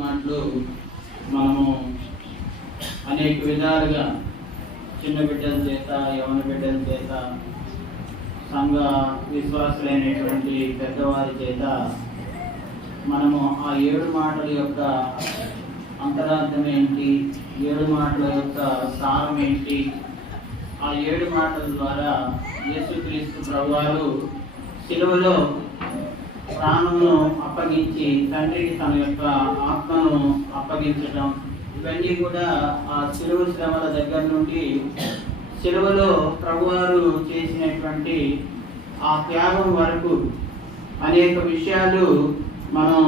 మాటలు మనము అనేక విధాలుగా చిన్న బిడ్డల చేత, యవన బిడ్డల చేత, సంఘ విశ్వాసులైనటువంటి పెద్దవారి చేత మనము ఆ 7 మాటల యొక్క అంతరార్థం ఏంటి, 7 మాటల యొక్క సారం ఏంటి, ఆ 7 మాటల ద్వారా యేసుక్రీస్తు ప్రభువారు శిలువలో ప్రాణమును అప్పగించి తండ్రికి తన యొక్క ఆత్మను అప్పగించడం, ఇవన్నీ కూడా ఆ శిలువ శ్రమల దగ్గర నుండి శిలువలో ప్రభువారు చేసినటువంటి ఆ త్యాగం వరకు అనేక విషయాలు మనం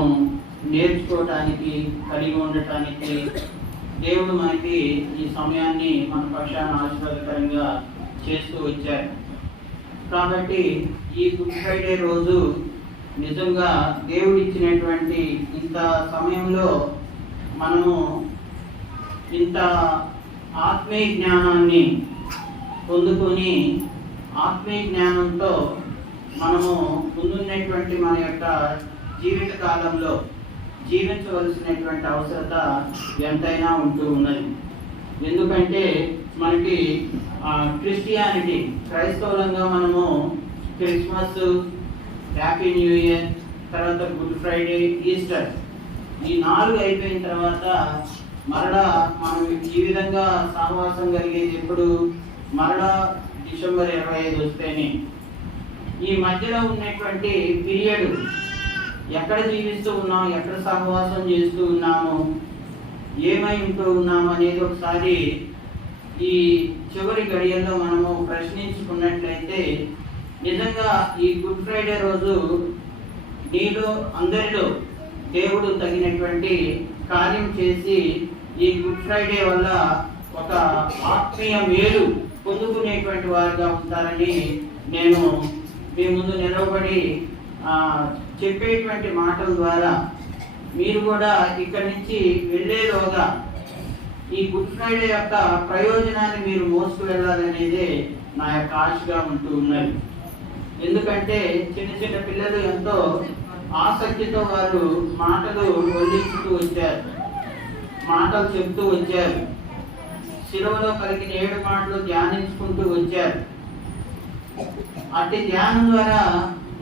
నేర్చుకోవటానికి, కలిగి ఉండటానికి దేవుడు మనకి ఈ సమయాన్ని మన పక్షాన ఆశీర్వాదకరంగా చేస్తూ వచ్చారు. కాబట్టి ఈ గుడ్ ఫ్రైడే రోజు నిజంగా దేవుడు ఇచ్చినటువంటి ఇంత సమయంలో మనము ఇంత ఆత్మీయ జ్ఞానాన్ని పొందుకొని ఆత్మీయ జ్ఞానంతో మనము ముందున్నటువంటి మన యొక్క జీవిత కాలంలో జీవించవలసినటువంటి అవసరత ఎంతైనా ఉంటూ ఉన్నది. ఎందుకంటే మనకి క్రిస్టియానిటీ, క్రైస్తవులంగా మనము క్రిస్మస్, హ్యాపీ న్యూ ఇయర్, తర్వాత గుడ్ ఫ్రైడే, ఈస్టర్, ఈ 4 అయిపోయిన తర్వాత మరలా మనం ఈ విధంగా సహవాసం కలిగేది ఎప్పుడు? మరలా డిసెంబర్ 25 వస్తేనే. ఈ మధ్యలో ఉన్నటువంటి పీరియడ్ ఎక్కడ జీవిస్తూ ఉన్నాం, ఎక్కడ సహవాసం చేస్తూ ఉన్నాము, ఏమై ఉంటూ ఉన్నాము అనేది ఒకసారి ఈ చివరి గడియల్లో మనము ప్రశ్నించుకున్నట్లయితే నిజంగా ఈ గుడ్ ఫ్రైడే రోజు నీలో, అందరిలో దేవుడు తగినటువంటి కార్యం చేసి ఈ గుడ్ ఫ్రైడే వల్ల ఒక ఆత్మీయ మేలు పొందుకునేటువంటి వారుగా ఉంటారని నేను మీ ముందు నిలవబడి చెప్పేటువంటి మాటల ద్వారా మీరు కూడా ఇక్కడి నుంచి వెళ్ళేలోగా ఈ గుడ్ ఫ్రైడే యొక్క ప్రయోజనాన్ని మీరు మోసుకు వెళ్ళాలనేదే నా యొక్క ఆశగా ఉంటూ ఉన్నది. ఎందుకంటే చిన్న చిన్న పిల్లలు ఎంతో ఆసక్తితో వారు మాటలు వల్లించుతూ వచ్చారు, మాటలు చెప్తూ వచ్చారు, శిలువలో కలిగిన 7 మాటలు ధ్యానించుకుంటూ వచ్చారు. అట్టి ధ్యానం ద్వారా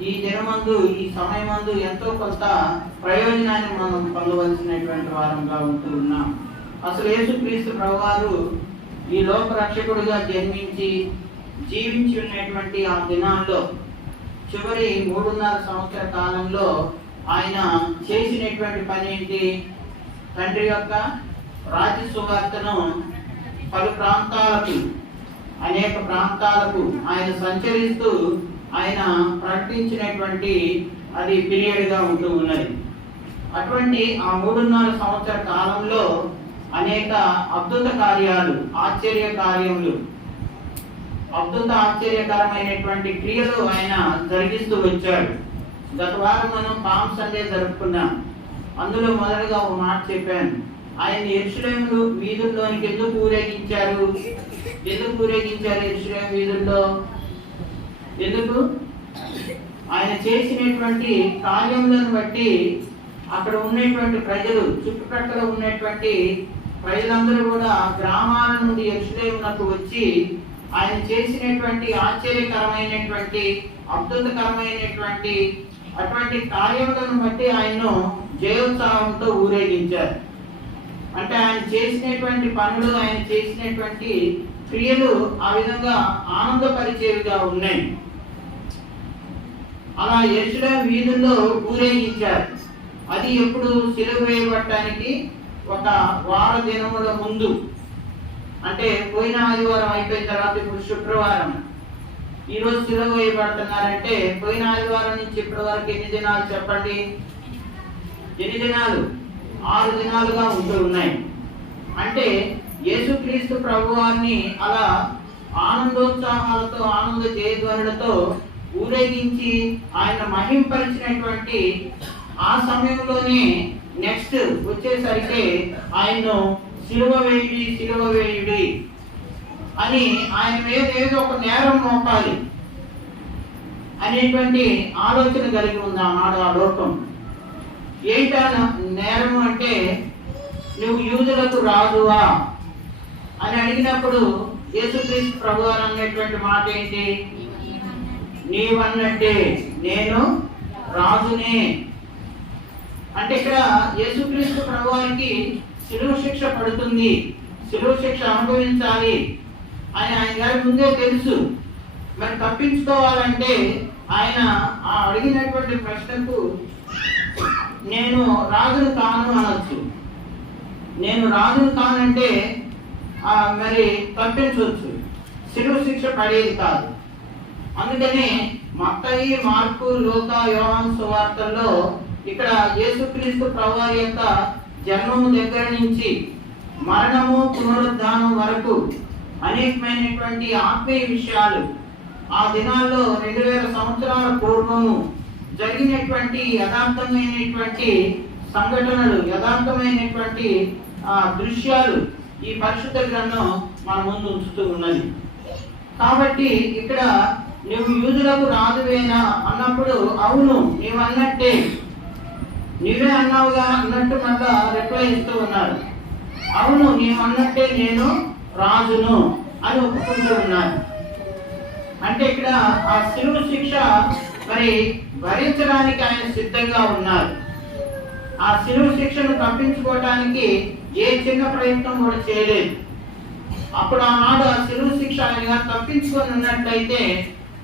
ఈ దినమందు, ఈ సమయమందు ఎంతో కొంత ప్రయోజనాన్ని మనం పొందవలసినటువంటి వారంగా ఉంటూ ఉన్నాం. అసలు యేసుక్రీస్తు ప్రభువారు ఈ లోక రక్షకుడిగా జన్మించి జీవించి ఉన్నటువంటి ఆ దినాల్లో చివరి 3.5 సంవత్సర కాలంలో ఆయన చేసినటువంటి పని ఏంటి? తండ్రి యొక్క రాజ్య సువార్తను పలు ప్రాంతాలకు, అనేక ప్రాంతాలకు ఆయన సంచరిస్తూ ఆయన ప్రకటించినటువంటి అది పీరియడ్గా ఉంటూ ఉన్నది. అటువంటి ఆ 3.5 సంవత్సర కాలంలో అనేక అద్భుత కార్యాలు, ఆశ్చర్య కార్యములు, అద్భుత ఆశ్చర్యకరమైనటువంటి క్రియలు ఆయన జరిగిస్తూ వచ్చాడు. గత వారం మనం పామ్ సండే జరుపుకున్నాం. అందులో మొదలుగా ఒక మాట చెప్పాను. ఆయన యెరూషలేము వీధుల్లోనికి ఎందుకు ఊరేగించారు? యెరూషలేము వీధుల్లో ఎందుకు? ఆయన చేసినటువంటి కార్యములను బట్టి అక్కడ ఉన్నటువంటి ప్రజలు, చుట్టుపక్కల ఉన్నటువంటి ప్రజలందరూ కూడా గ్రామాల నుండి యెరూషలేమునకు వచ్చి ఆయన చేసినటువంటి ఆశ్చర్యకరమైనటువంటి, అద్భుతకరమైనటువంటి అటువంటి కార్యములను బట్టి ఆయన్ను జయోత్సాహంతో ఊరేగించారు. అంటే ఆయన చేసినటువంటి పనులు, ఆయన చేసినటువంటి క్రియలు ఆ విధంగా ఆనందపరిచేవిగా ఉన్నాయి. అలా యెరూషలేము వీధుల్లో ఊరేగించారు. అది ఎప్పుడు? సిలువ వేయబడటానికి ఒక వార దినముల ముందు. అంటే పోయిన ఆదివారం అయిపోయిన తర్వాత ఇప్పుడు శుక్రవారం, ఈరోజు సిలువ వేయబడుతున్నారంటే పోయిన ఆదివారం నుంచి ఇప్పటి వరకు ఎన్ని దినాలు చెప్పండి? ఎన్ని దినాలు? 6 దినాలుగా ఉంటూ ఉన్నాయి. అంటే యేసుక్రీస్తు ప్రభువారిని అలా ఆనందోత్సాహాలతో, ఆనంద జయధ్వనులతో ఊరేగించి ఆయన మహింపరిచినటువంటి ఆ సమయంలోనే నెక్స్ట్ వచ్చేసరికి ఆయన్ను సిలువ వేయుడి అని ఆయన మీద ఏదో ఒక నేరం మోపాలి అనేటువంటి ఆలోచన కలిగి ఉంది ఆనాడు ఆ లోకం. ఏంటా నేరము అంటే, నువ్వు యూదులకు రాజువా అని అడిగినప్పుడు యేసుక్రీస్తు ప్రభువారు అన్నటువంటి మాట ఏంటి? నీవన్నట్టే నేను రాజునే. అంటే ఇక్కడ యేసుక్రీస్తు ప్రభువారికి శిలువ శిక్ష పడుతుంది, శిలువ శిక్ష అనుభవించాలి అని ఆయన గారి ముందే తెలుసు. మరి తప్పించుకోవాలంటే ఆయన ఆ అడిగినటువంటి ప్రశ్నకు నేను రాజును కాను అనొచ్చు. నేను రాజును కానంటే మరి తప్పించవచ్చు, శిలువ శిక్ష పడేది కాదు. అందుకని మత్తయి, మార్కు, లూకా, యోహాను సువార్తల్లో ఇక్కడ యేసుక్రీస్తు ప్రభువారి యొక్క జన్మము దగ్గర నుంచి మరణము, పునరుద్ధానం వరకు అనేకమైనటువంటి ఆత్మీయ విషయాలు, ఆ దినాల్లో 2000 సంవత్సరాల పూర్వము జరిగినటువంటి యథార్థమైనటువంటి సంఘటనలు, యథార్థమైనటువంటి దృశ్యాలు ఈ పరిశుద్ధ గ్రంథం మన ముందు ఉంచుతూ ఉన్నది. కాబట్టి ఇక్కడ నువ్వు యూదులకు రాజువేనా అన్నప్పుడు అవును నీవన్నట్టే, నీవే అన్నావుగా అన్నట్టు మళ్ళా రిప్లై ఇస్తూ ఉన్నారు. అవును నీవన్నట్టే నేను రాజును అని ఒప్పుకుంటూ ఉన్నారు. అంటే ఇక్కడ ఆ శిలువ శిక్ష మరి భరించడానికి ఆయన సిద్ధంగా ఉన్నారు. ఆ శిలువ శిక్షను తప్పించుకోవటానికి ఏ చిన్న ప్రయత్నం కూడా చేయలేదు. అప్పుడు ఆనాడు ఆ శిలువ శిక్ష ఆయన తప్పించుకొని ఉన్నట్లయితే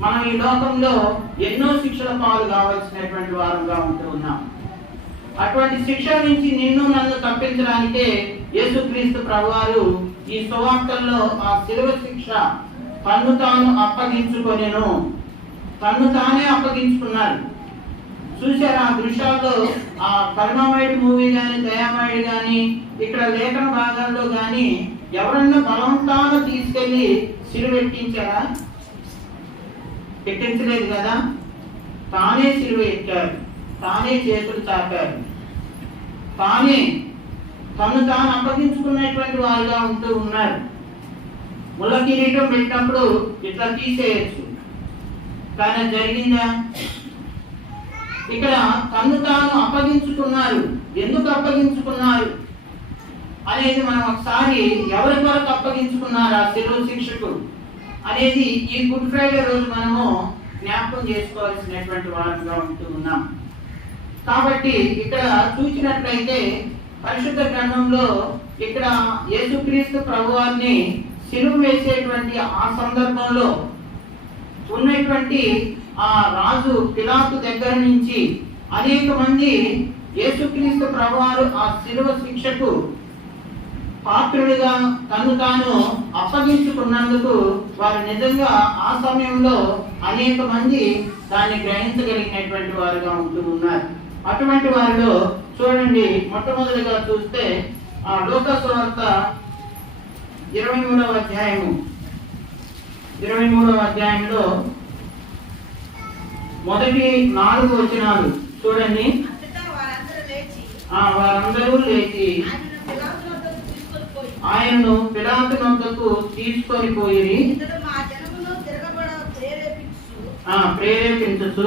మనం ఈ లోకంలో ఎన్నో శిక్షల పాలు కావాల్సినటువంటి వారంగా ఉంటూ ఉన్నాం. అటువంటి శిక్ష నుంచి నిన్ను నన్ను తప్పించడానికే యేసుక్రీస్తు ప్రభువారు ఈ సువార్తల్లో ఆ శిలువ శిక్ష తన్ను తాను అప్పగించుకొనెను, తన్ను తానే అప్పగించుకున్నారు. చూశారు ఆ దృశ్యాల్లో, ఆ కరుణామయుడు మూవీ కానీ, దయామయుడు కానీ, ఇక్కడ లేఖన భాగాల్లో కానీ ఎవరన్నా బలవంతాన తీసుకెళ్లి సిలువ ఎక్కించారా? ఎక్కించలేదు కదా. తానే సిలువ ఎక్కారు, తానే చేతులు చాపారు, తానే తను తాను అప్పగించుకున్నటువంటి వారుగా ఉంటూ ఉన్నారు. ముళ్ళ కిరీటం పెట్టినప్పుడు ఇట్లా తీసేయచ్చు, కానీ జరిగిందా? ఇక్కడ తను తాను అప్పగించుకున్నారు. ఎందుకు అప్పగించుకున్నారు అనేది మనం ఒకసారి ఎవరి కొరకు అప్పగించుకున్నారు ఆ శిలువ శిక్షకు అనేది ఈ గుడ్ ఫ్రైడే రోజు మనము జ్ఞాపకం చేసుకోవాల్సినటువంటి వారంగా ఉంటూ ఉన్నాం. కాబట్టి ఇక్కడ చూసినట్లయితే పరిశుద్ధ గ్రంథంలో ఇక్కడ యేసుక్రీస్తు ప్రభువారిని శిలువ వేసేటువంటి ఆ సందర్భంలో ఉన్నటువంటి ఆ రాజు పిలాతు దగ్గర నుంచి అనేక మంది యేసుక్రీస్తు ప్రభువారు ఆ శిలువ శిక్షకు పాత్రుడిగా తను తాను అప్పగించుకున్నందుకు వారు నిజంగా ఆ సమయంలో అనేక మంది దాన్ని గ్రహించగలిగినటువంటి వారుగా ఉంటూ ఉన్నారు. అటువంటి వారిలో చూడండి, మొట్టమొదటిగా చూస్తే ఆ లూకా సువార్త 23వ అధ్యాయంలో మొదటి 4 వచనాలు చూడండి. వారందరూ లేచి ఆయనను పిలాతు వద్దకు తీసుకొని పోయి ప్రేరేపించు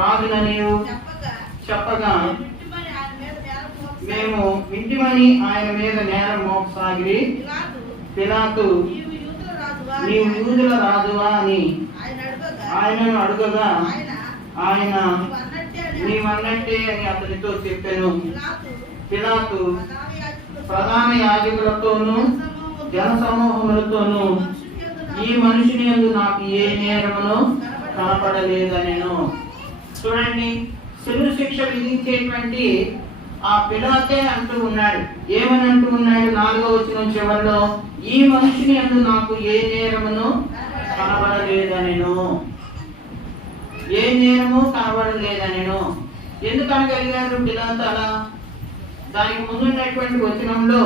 రాజునని చెప్పగా మేము వింటిమని ఆయన మీద నేరం మోపసాగి పిలాతు నీవు యూదుల రాజువా అని ఆయనను అడుగగా ఆయన నీవన్నట్టే అని అతనితో చెప్పాను. పిలాతు ప్రధాన యాజకులతోనూ జన సమూహములతోనూ ఈ మనిషిని యందు నాకు ఏ నేరమును కనపడలేదనెను. చూడండి, శిలువ శిక్ష విధించేటువంటి ఆ పిలాతే అంటూ ఉన్నాడు. ఏమని అంటూ ఉన్నాడు? 4వ వచనం చివరిలో, ఈ మనిషిని యందు నాకు ఏ నేరమును కనబడలేదనెను. ఏ నేరము కనబడలేదనెను. ఎందుకు అనగలిగారు పిలాతు అలా? దానికి ముందున్నటువంటి వచనంలో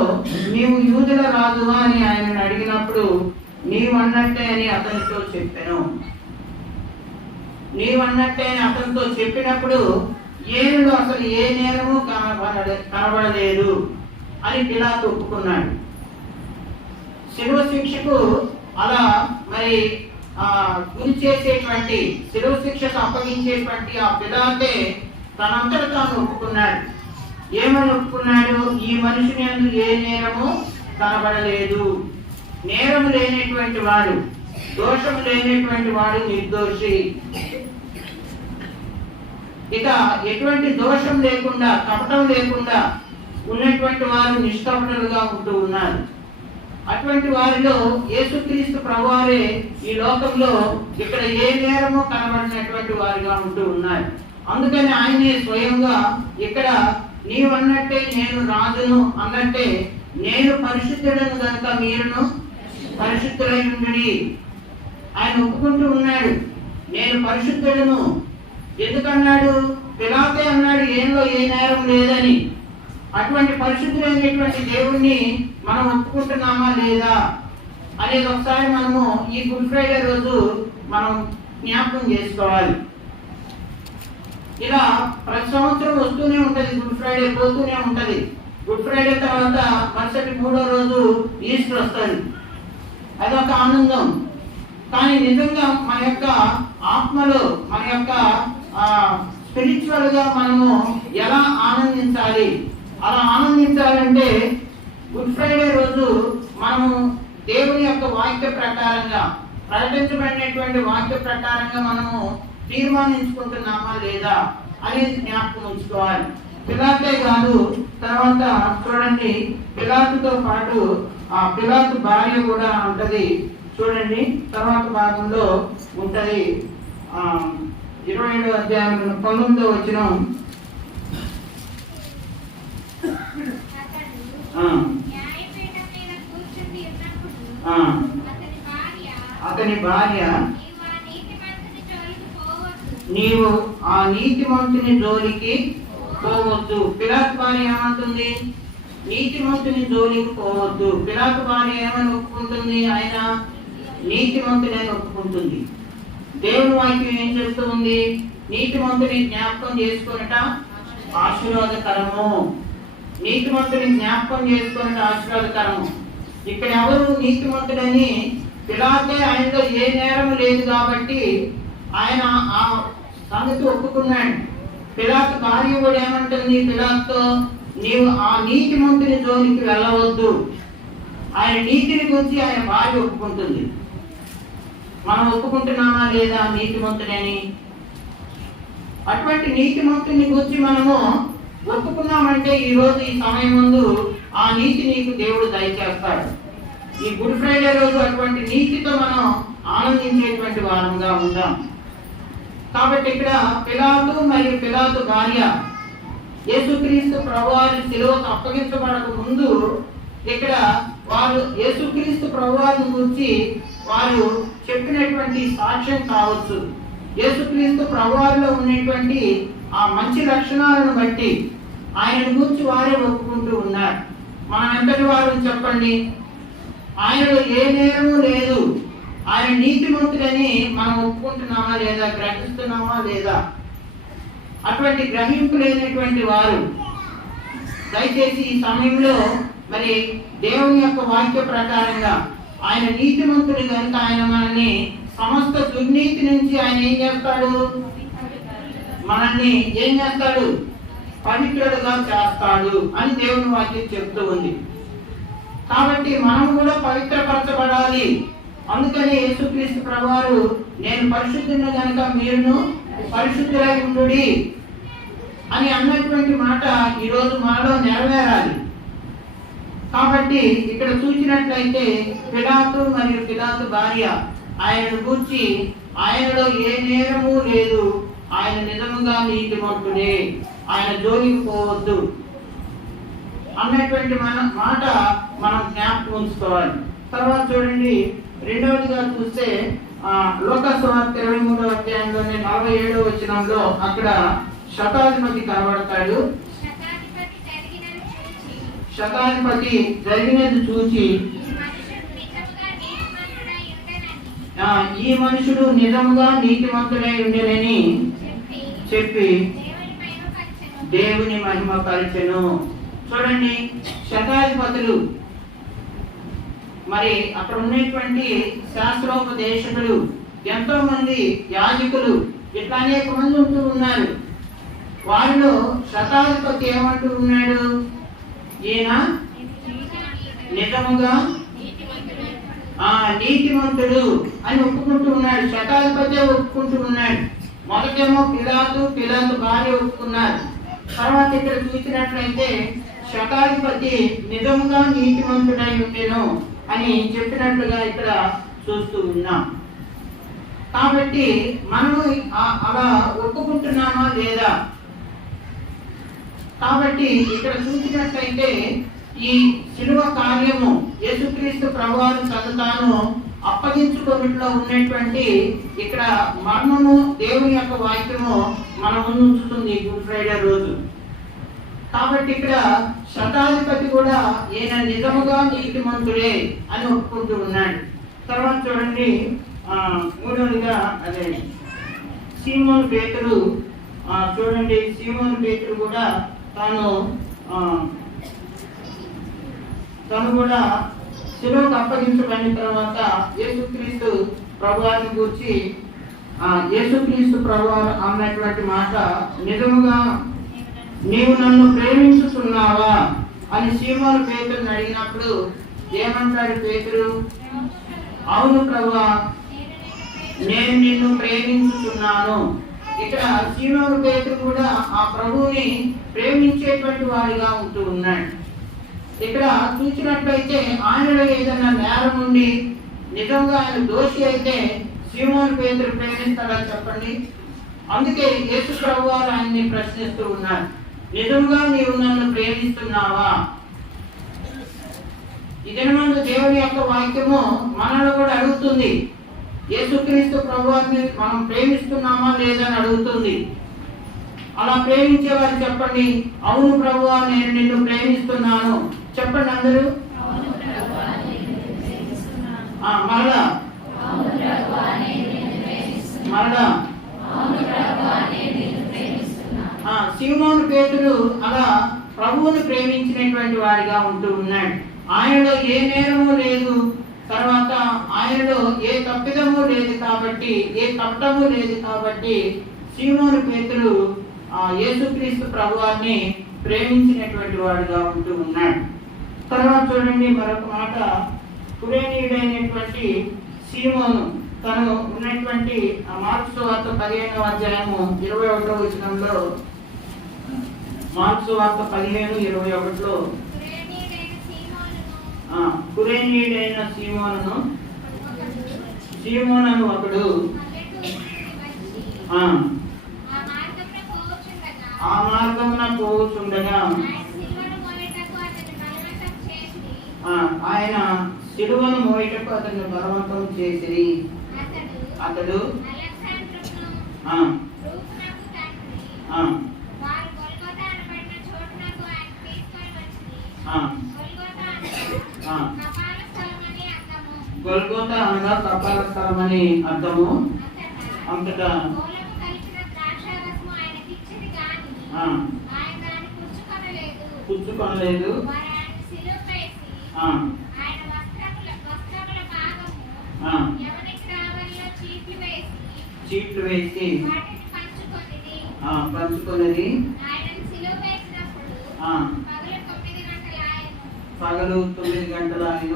నీవు యూదుల రాజువా అని ఆయనను అడిగినప్పుడు నీవన్నట్టే అని అతనితో చెప్పాను. నీవన్నట్టే అని అతనితో చెప్పినప్పుడు ఏనులో అసలు ఏ నేరము కనబడలేదు అని పిలాతు ఒప్పుకున్నాడు. శిలువ శిక్షకు అలా మరి గురి చేసేటువంటి శిలువ శిక్షకు అప్పగించేటువంటి ఆ పిలాతే తనంతట తాను ఒప్పుకున్నాడు. ఏమని ఒప్పుకున్నాడు? ఈ మనిషిని యందు ఏ నేరము కనబడలేదు, నేరము లేనటువంటి వాడు, దోషము లేనటువంటి వాడు నిర్దోషి. ఇక ఎటువంటి దోషం లేకుండా, కపటం లేకుండా ఉన్నటువంటి వారు నిష్కపటులుగా ఉంటూ ఉన్నారు. అటువంటి వారిలో యేసుక్రీస్తు ప్రభువారే ఈ లోకంలో ఇక్కడ ఏ నేరమో కనబడినటువంటి వారిగా ఉంటూ ఉన్నారు. అందుకని ఆయనే స్వయంగా ఇక్కడ నీవు అన్నట్టే నేను రాజును అన్నట్టే, నేను పరిశుద్ధుడను కనుక మీరును పరిశుద్ధులై ఉండుడి. ఆయన ఒప్పుకుంటూ ఉన్నాడు, నేను పరిశుద్ధుడను. ఎందుకన్నాడు? పిలాతే అన్నాడు ఏంలో ఏ నేరం లేదని. అటువంటి పరిశుద్ధులైనటువంటి దేవుణ్ణి మనం ఒప్పుకుంటున్నామా లేదా అనేది ఒకసారి మనము ఈ గుడ్ ఫ్రైడే రోజు మనం జ్ఞాపకం చేసుకోవాలి. ఇలా ప్రతి సంవత్సరం వస్తూనే ఉంటది గుడ్ ఫ్రైడే, పోతూనే ఉంటది. గుడ్ ఫ్రైడే తర్వాత మరుసటి 3వ రోజు ఈస్టర్ వస్తుంది. అదొక ఆనందం. కానీ నిజంగా మన యొక్క ఆత్మలో, మన యొక్క స్పిరిచువల్ గా మనము ఎలా ఆనందించాలి? అలా ఆనందించాలంటే గుడ్ ఫ్రైడే రోజు మనము దేవుని యొక్క వాక్య ప్రకారంగా, ప్రకటించబడినటువంటి వాక్య ప్రకారంగా మనము తీర్మానించుకుంటున్నామా లేదా అనేది జ్ఞాపకం ఉంచుకోవాలి. పిలాతే కాదు, తర్వాత చూడండి పిలాతుతో పాటు ఆ పిలాతు భార్య కూడా ఉంటది. చూడండి తర్వాత భాగంలో ఉంటది 27వ అధ్యాయం 19వ వచనం. అతని భార్య నీవు ఆ నీతిమంతుని జోలికి పోవద్దు. పిలాతు భార్య ఏమంటుంది? నీతిమంతుని జోలికి పోవద్దు. పిలాతు భార్య ఏమని ఒప్పుకుంటుంది? ఆయన నీతిమంతుడని ఒప్పుకుంటుంది. దేవుని వాక్యం ఏం చెప్తూ ఉంది? నీతిమంతుని జ్ఞాపకం చేసుకున్నట ఆశీర్వాదకరము. నీతిమంతుని జ్ఞాపకం చేసుకున్నట ఆశీర్వాదకరము. ఇక్కడ ఎవరు నీతిమంతుడని? పిలాతే ఆయనలో ఏ నేరం లేదు కాబట్టి ఆయన ఆ సంగతి ఒప్పుకున్నాడు. పిలాతు భార్య కూడా ఏమంటుంది పిలాతుతో? నీవు ఆ నీతిమంతుని జోలికి వెళ్ళవద్దు. ఆయన నీతిని గురించి ఆయన భార్య ఒప్పుకుంటుంది. మనం ఒప్పుకుంటున్నామా లేదా నీతిమంతుడని? అటువంటి నీతిమంతుని గురించి మనము ఒప్పుకున్నామంటే ఈ రోజు ఈ సమయం ముందు ఆ నీతి నీకు దేవుడు దయచేస్తాడు. ఈ గుడ్ ఫ్రైడే రోజు అటువంటి నీతితో మనం ఆనందించేటువంటి వారంగా ఉందాం. కాబట్టి ఇక్కడ పిలాతు మరియు పిలాతు భార్య యేసుక్రీస్తు ప్రభువారి శిలువకు అప్పగించబడక ముందు ఇక్కడ వారు యేసుక్రీస్తు ప్రభువారిని గురించి వారు చెప్పినటువంటి సాక్ష్యం కావచ్చు. యేసుక్రీస్తు ప్రభువారిలో ఉన్నటువంటి ఆ మంచి లక్షణాలను బట్టి ఆయన గురించి వారే ఒప్పుకుంటూ ఉన్నారు. మనం ఎంతటి వారు చెప్పండి? ఆయనలో ఏ నేరము లేదు, ఆయన నీతిమంతుడని మనం ఒప్పుకుంటున్నామా లేదా, గ్రహిస్తున్నామా లేదా? అటువంటి గ్రహింపు లేనటువంటి వారు దయచేసి ఈ సమయంలో మరి దేవుని యొక్క వాక్య ప్రకారంగా ఆయన నీతిమంతుడు కనుక ఆయన మనల్ని సమస్త దుర్నీతి నుంచి ఆయన ఏం చేస్తాడు? మనల్ని ఏం చేస్తాడు? పవిత్రుడుగా చేస్తాడు అని దేవుని వాక్యం చెప్తూ ఉంది. కాబట్టి మనం కూడా పవిత్రపరచబడాలి. అందుకని యేసుక్రీస్తు ప్రభువారు నేను పరిశుద్ధుని కనుక మీరును పరిశుద్ధులై ఉండుడి అని అన్నటువంటి మాట ఈరోజు మనలో నెరవేరాలి. కాబట్టి ఇక్కడ చూసినట్లయితే పిలాతు మరియు పిలాతు భార్య ఆయనను గూర్చి ఆయనలో ఏ నేరము లేదు, ఆయన నిజముగా నీతిమంతుడే, ఆయన జోలికి పోవద్దు అన్నటువంటి మాట మనం జ్ఞాపకం ఉంచుకోవాలి. తర్వాత చూడండి రెండవదిగా చూస్తే లోకాసు వార్త 23వ అధ్యాయంలోనే 47వ వచనంలో అక్కడ శతాధిపతి కనబడతాడు. శతాధిపతి జరిగినది చూచి ఈ మనుషుడు నిజముగా నీతిమంతుడై ఉండేనని చెప్పి దేవుని మహిమ పరిచెను. చూడండి శతాధిపతులు మరి అక్కడ ఉన్నటువంటి శాస్త్రోపదేశకులు ఎంతో మంది యాజకులు ఇట్లా అనేక మంది ఉంటూ ఉన్నారు. వారిలో శతాధిపతి ఏమంటూ ఉన్నాడు? ఈయన నిజముగా నీతిమంతుడు అని ఒప్పుకుంటూ ఉన్నాడు. శతాధిపతి ఒప్పుకుంటూ ఉన్నాడు. మొదటేమో పిలాతు భార్య ఒప్పుకున్నారు. తర్వాత ఇక్కడ చూసినట్లయితే శతాధిపతి నిజముగా నీతిమంతుడై ఉండెను అని చెప్పినట్లుగా ఇక్కడ చూస్తూ ఉన్నాం. కాబట్టి మనము అలా ఒప్పుకుంటున్నామా లేదా? కాబట్టి ఇక్కడ చూసినట్లయితే ఈ శిలువ కార్యము యేసుక్రీస్తు ప్రభువారు తను తాను అప్పగించుకోవట్లో ఉన్నటువంటి ఇక్కడ మర్మము దేవుని యొక్క వాక్యము మన ముందు ఉంచుతుంది గుడ్ ఫ్రైడే రోజు. కాబట్టి ఇక్కడ శతాధిపతి కూడా ఈయన నిజముగా నీతిమంతుడే అని ఒప్పుకుంటూ ఉన్నాడు. తర్వాత చూడండి, మూడవదిగా అదే సీమోను పేతురు. చూడండి, సీమోను పేతురు కూడా తను కూడా శిలువకు అప్పగించబడిన తర్వాత యేసుక్రీస్తు ప్రభువారిని గురించి యేసుక్రీస్తు ప్రభువారు అన్నటువంటి మాట, నిజముగా నీవు నన్ను ప్రేమించుతున్నావా అని సీమోను పేతురుని అడిగినప్పుడు ఏమంటాడు పేతురు? అవును ప్రభువా, నేను నిన్ను ప్రేమించుతున్నాను. ఇక్కడ సీమోను పేతురు కూడా ఆ ప్రభువుని ప్రేమించేటువంటి వాడిగా ఉంటూ ఉన్నాడు. ఇక్కడ చూసినట్లయితే ఆయనలో ఏదైనా నేరం ఉండి నిజంగా ఆయన దోషి అయితే సీమోను పేతురు ప్రేమిస్తాడా చెప్పండి? అందుకే యేసు ప్రభువారు ఆయన్ని ప్రశ్నిస్తూ ఉన్నారు, నిజంగా నీవు నన్ను ప్రేమిస్తున్నావా? ఇదనమందు దేవుని యొక్క వాక్యము మనల్ని కూడా అడుగుతుంది. యేసుక్రీస్తు ప్రభువారిని మనం ప్రేమిస్తున్నామా లేదా అని అడుగుతుంది. అలా ప్రేమించేవారు చెప్పండి, అవును ప్రభువా నేను నిన్ను ప్రేమిస్తున్నాను చెప్పండి అందరూ. మరలా సీమోను పేతురు అలా ప్రభువుని ప్రేమించినటువంటి వాడిగా ఉంటూ ఉన్నాడు. ఆయనలో ఏ నేరము లేదు, తర్వాత ఆయనలో ఏ తప్పిదము లేదు, కాబట్టి ఏ కపటము లేదు. కాబట్టి సీమోను పేతురు యేసుక్రీస్తు ప్రభువారిని ప్రేమించినటువంటి వాడుగా ఉంటూ ఉన్నాడు. తర్వాత చూడండి మరొక మాట, కురేనీయుడైనటువంటి సీమోను తను ఉన్నటువంటి మార్కు సువార్త 15వ అధ్యాయము 21వ వచనంలో, మార్కు సువార్త 15:21లో కురేనీయుడైన సీమోను ఒకడు ఆ మార్గమున పోవుచుండగా ఆయన సిలువను మోయటకు అతన్ని బలవంతం చేసి అతడు గొల్గోతా అనగా కపాల స్థలం అని అర్థము. అంతటా పుచ్చుకొనలేదు. చీట్లు వేసి పంచుకొన్నది. పగలు 9 గంటల ఆయన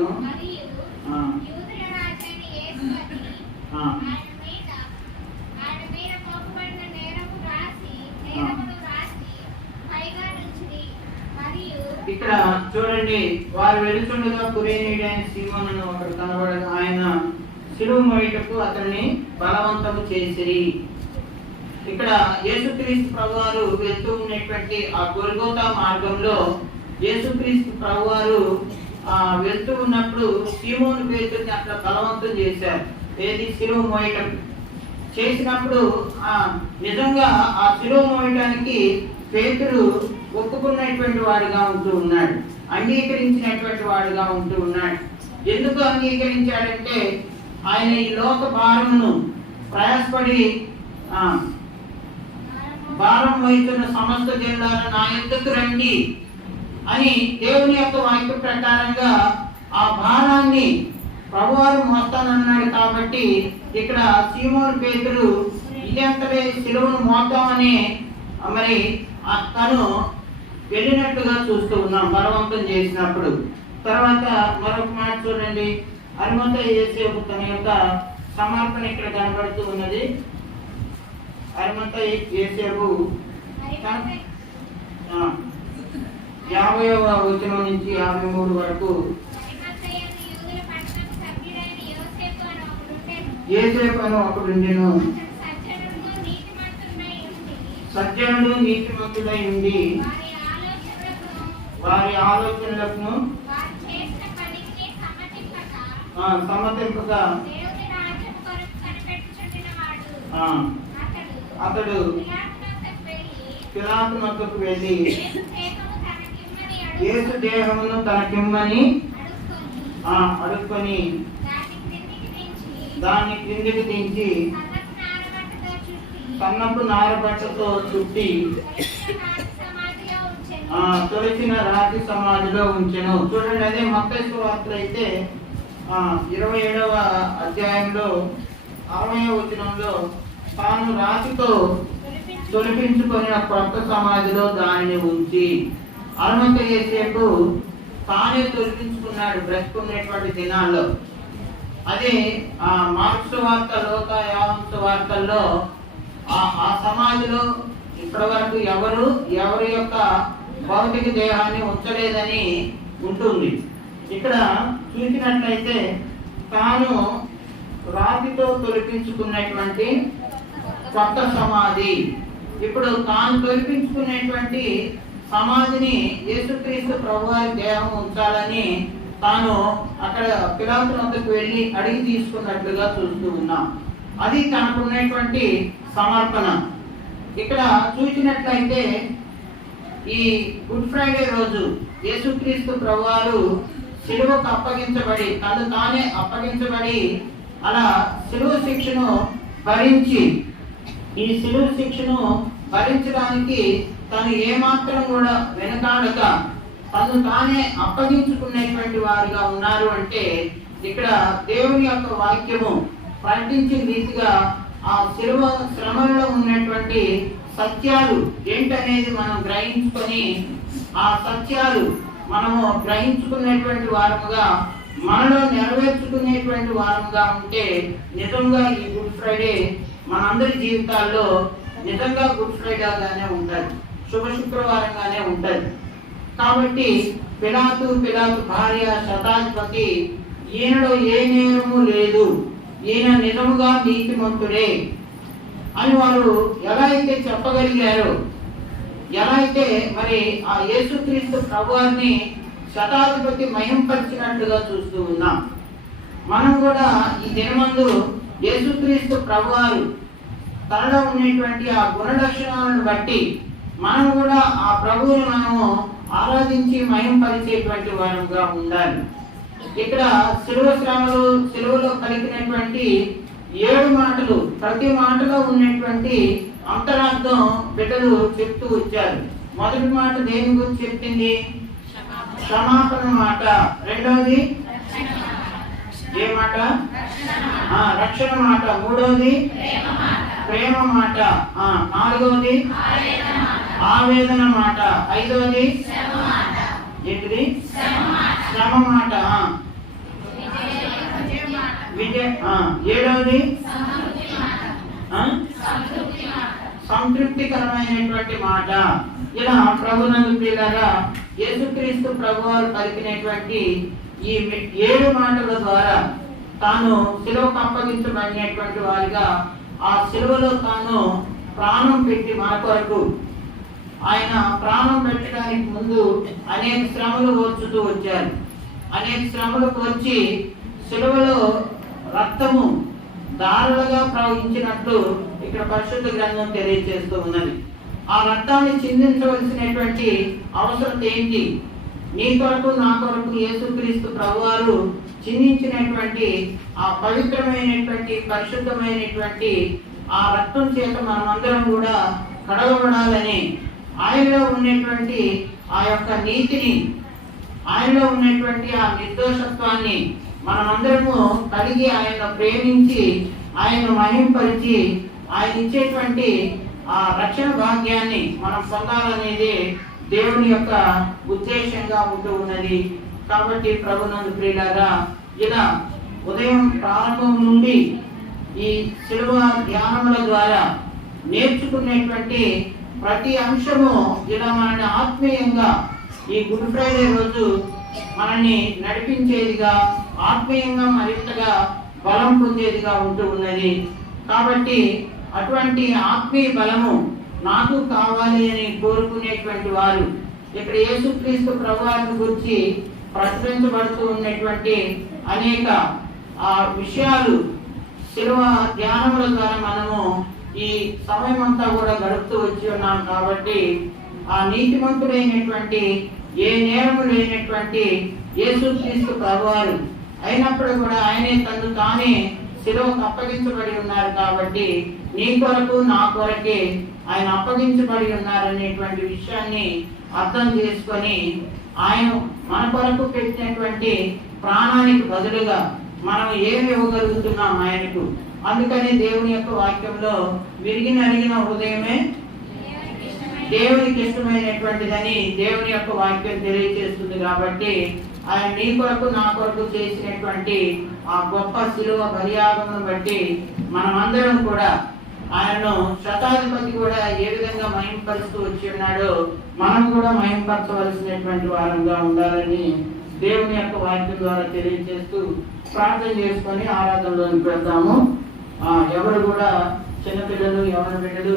ఇక్కడ చూడండి, వారు వెళుతుండగా కురేనీయుడైన సీమోను ఒకడు కనబడగా ఆయన సిలువ మోయుటకు అతన్ని బలవంతము చేసిరి. ఇక్కడ యేసుక్రీస్తు ప్రభువారు వెళ్తూ ఉన్నటువంటి ఆ గొల్గోతా మార్గంలో యేసుక్రీస్తు ప్రభువారు వెళ్తూ ఉన్నప్పుడు సీమోను పేతురుని అట్లా బలవంతం చేశారు. ఏది? సిలువ మోయటం చేసినప్పుడు నిజంగా ఆ సిలువ మోయటానికి పేతురు ఒప్పుకున్నటువంటి వాడిగా ఉంటూ ఉన్నాడు, అంగీకరించినటువంటి వాడిగా ఉంటూ ఉన్నాడు. ఎందుకు అంగీకరించాడంటే ఆయన ఈ లోక భారమును ప్రయాసపడి భారం వహిస్తున్న సమస్త జనులారా నా యొద్దకు రండి అని దేవుని యొక్క వాక్య ప్రకారంగా ఆ భారాన్ని ప్రభువారు మోస్తానన్నాడు కాబట్టి ఇక్కడ సీమోను పేతురు ఇదంతలే సిలువను మోద్దామని మరి తను వెళ్ళినట్టుగా చూస్తూ ఉన్నాం బలవంతం చేసినప్పుడు. తర్వాత మరొక మాట చూడండి, అరిమతయి యేసేపు తన యొక్క సమర్పణ ఇక్కడ కనబడుతూ ఉన్నది. అరిమతయి యేసేపు 50వ వచనం నుంచి 53 వరకు, యేసేపు అని ఒకడుండెను, సజ్జనుడు నీతిమంతుడై ఉండి వారి ఆలోచనలకు సమతింపగా అతడు పిలాతు వద్దకు వెళ్ళి యేసు దేహమును తనకిమ్మని అడుక్కొని దాన్ని క్రిందికి దించి సన్నపు నారబట్టతో చుట్టి తొలిచిన రాతి సమాధిలో ఉంచెను. చూడండి, అదే మత్తయి సువార్త అయితే 27వ అధ్యాయంలో 60వ వచనంలో తాను రాతితో తొలిపించుకొని కొత్త సమాధిలో దానిని ఉంచి, అరిమతయి యేసేపు తానే తొలిపించుకున్నాడు బ్రతుకున్నటువంటి దినాల్లో. అదే మార్క్స్ వార్త, లోకా, యోహాను వార్తల్లో ఆ సమాధిలో ఇప్పటి వరకు ఎవరి యొక్క భౌతిక దేహాన్ని ఉంచలేదని ఉంటుంది. ఇక్కడ చూసినట్లయితే తాను రాతితో తొలిపించుకున్నటువంటి కొత్త సమాధి, ఇప్పుడు తాను తొలిపించుకునేటువంటి సమాధిని యేసుక్రీస్తు ప్రభువారి దేహం ఉంచాలని తాను అక్కడ పిలాతు వద్దకు వెళ్ళి అడిగి తీసుకున్నట్లుగా చూస్తూ ఉన్నాం. అది తనకున్నటువంటి సమర్పణ. ఇక్కడ చూసినట్లయితే ఈ గుడ్ ఫ్రైడే రోజు యేసుక్రీస్తు ప్రభువారు సిలువకు అప్పగించబడి తను తానే అప్పగించబడి అలా సిలువ శిక్షను భరించి, ఈ సిలువ శిక్షను భరించడానికి తను ఏమాత్రం కూడా వెనకాడక తను తానే అప్పగించుకునేటువంటి వారుగా ఉన్నారు అంటే ఇక్కడ దేవుని యొక్క వాక్యము ప్రకటించిన రీతిగా ఆ సిలువ శ్రమలో ఉన్నటువంటి సత్యాలు ఏంటనేది మనం గ్రహించుకొని ఆ సత్యాలు మనము గ్రహించుకునేటువంటి వారముగా మనలో నెరవేర్చుకునేటువంటి వారముగా ఉంటే నిజంగా ఈ గుడ్ ఫ్రైడే మనందరి జీవితాల్లో నిజంగా గుడ్ ఫ్రైడేగానే ఉంటుంది, శుభ శుక్రవారంగానే ఉంటుంది. కాబట్టి పిలాతు భార్య శతాధిపతి ఈయనలో ఏ నేరము లేదు, ఈయన నిజముగా నీతిమంతుడే అని వారు ఎలా అయితే చెప్పగలిగారో, ఎలా అయితే మరి ఆ యేసుక్రీస్తు ప్రభువారిని శతాధిపతి మహింపరిచినట్లుగా చూస్తూ ఉన్నాం. మనం కూడా ఈ దినమందు యేసుక్రీస్తు ప్రభువారు తనలో ఉన్నటువంటి ఆ గుణ లక్షణాలను బట్టి మనం కూడా ఆ ప్రభువుని మనము ఆరాధించి మహింపరిచేటువంటి వారంగా ఉండాలి. ఇక్కడ సిలువలో పలికినటువంటి 7 మాటలు, ప్రతి మాటలో ఉన్నటువంటి అంతరార్థం బిడ్డలు చెప్తూ వచ్చారు. మొదటి మాట దేని గురించి చెప్పింది? క్షమాపణ మాట. రెండవది ఏ మాట? రక్షణ మాట. మూడవది ప్రేమ మాట. నాలుగవది ఆవేదన మాట. ఐదవది ఏంటిది? శ్రమ మాట. ఏడవది సంతృప్తికరమైనటువంటి మాట. ఇలా ప్రభునందు ప్రియులారా యేసుక్రీస్తు ప్రభువారు పలికినటువంటి ఈ 7 మాటల ద్వారా తాను సిలువకు అప్పగించబడినటువంటి వారిగా ఆ సిలువలో తాను ప్రాణం పెట్టి మన కొరకు, ఆయన ప్రాణం పెట్టడానికి ముందు అనేక శ్రమలు ఓర్చుతూ వచ్చారు. అనేక శ్రమలు వచ్చి సిలువలో రక్తము దారులుగా ప్రవహించినట్లు ఇక్కడ పరిశుద్ధ గ్రంథం తెలియజేస్తూ ఉన్నది. ఆ రక్తాన్ని చిందించవలసినటువంటి అవసరం ఏంటి? నీ కొరకు నా కొరకు యేసుక్రీస్తు ప్రభువారు చిందించినటువంటి ఆ పవిత్రమైనటువంటి పరిశుద్ధమైనటువంటి ఆ రక్తం చేత మనమందరం కూడా కడగబడాలని, ఆయనలో ఉన్నటువంటి ఆ యొక్క నీతిని, ఆయనలో ఉన్నటువంటి ఆ నిర్దోషత్వాన్ని మనమందరము కలిగి ఆయన ప్రేమించి ఆయన మహింపరిచి ఆయన ఇచ్చేటువంటి ఆ రక్షణ భాగ్యాన్ని మనం పొందాలనేది దేవుని యొక్క ఉద్దేశంగా ఉంటూ ఉన్నది. కాబట్టి ప్రభునందు ప్రియులారా, ఇలా ఉదయం ప్రారంభం నుండి ఈ శిలువ ధ్యానముల ద్వారా నేర్చుకునేటువంటి ప్రతి అంశము ఇలా మనల్ని ఆత్మీయంగా ఈ గుడ్ ఫ్రైడే రోజు మనల్ని నడిపించేదిగా, ఆత్మీయంగా మరింతగా బలం పొందేదిగా ఉంటూ ఉన్నది. కాబట్టి అటువంటి ఆత్మీయ బలము నాకు కావాలి అని కోరుకునేటువంటి వారు ఇక్కడ యేసుక్రీస్తు ప్రభువారిని గురించి ప్రచురించబడుతూ ఉన్నటువంటి అనేక విషయాలు శిలువ ధ్యానముల ద్వారా మనము ఈ సమయం అంతా కూడా గడుపుతూ వచ్చి ఉన్నాం. కాబట్టి ఆ నీతిమంతుడైనటువంటి ఏ నేరము లేనటువంటి యేసుక్రీస్తు ప్రభువారు అయినప్పుడు కూడా ఆయనే తను తానే శిలువకు అప్పగించబడి ఉన్నారు. కాబట్టి నీ కొరకు నా కొరకే ఆయన అప్పగించబడి ఉన్నారనేటువంటి విషయాన్ని అర్థం చేసుకొని ఆయన మన కొరకు పెట్టినటువంటి ప్రాణానికి బదులుగా మనం ఏమి ఇవ్వగలుగుతున్నాం ఆయనకు. అందుకని దేవుని యొక్క వాక్యంలో విరిగి నలిగిన హృదయమే దేవునికి ఇష్టమైనటువంటిదని దేవుని యొక్క వాక్యం తెలియజేస్తుంది. కాబట్టి ఆయన నీ కొరకు నా కొరకు చేసినటువంటి ఆ గొప్ప శిలువ బలియాగమును బట్టి మనమందరం కూడా ఆయనను శతాధిపతి కూడా ఏ విధంగా మహింపరుస్తూ వచ్చి ఉన్నాడో మనం కూడా మహింపరచవలసినటువంటి వారంగా ఉండాలని దేవుని యొక్క వాక్యం ద్వారా తెలియజేస్తూ ప్రార్థన చేసుకొని ఆరాధనలోనికి వెళ్తాము. ఎవరు కూడా చిన్నపిల్లలు, యవన బిడ్డలు